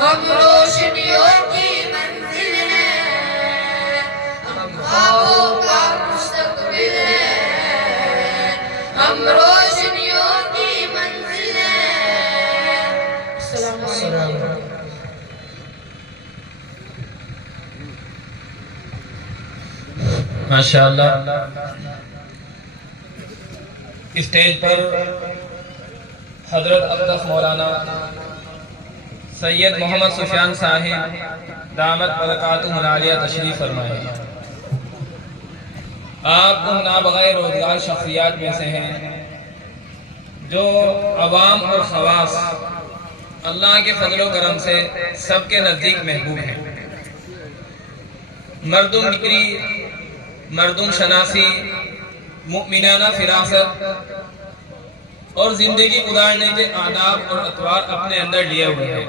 हम रोशनियों की मंजिल हैं, हम ख्वाबों का मुस्तकबिल हैं, हम रोशनियों की मंजिल हैं। अस्सलाम वालेकुम। माशाअल्लाह, स्टेज पर हजरत अब्दुल मौलाना सैयद मोहम्मद सुफियान साहिब दामत बरकातुहुल आलिया तशरीफ फरमाए। आप उन नाबग़ैर रोजगार शख्सियात में से हैं जो अवाम और खवास अल्लाह के फजल व करम से सबके नज़दीक महबूब हैं। मर्दुम फिक्री, मर्दुम शनासी, मुमिनाना फिरासत और जिंदगी गुजारने के आदाब और अतवार अपने अंदर लिए हुए हैं।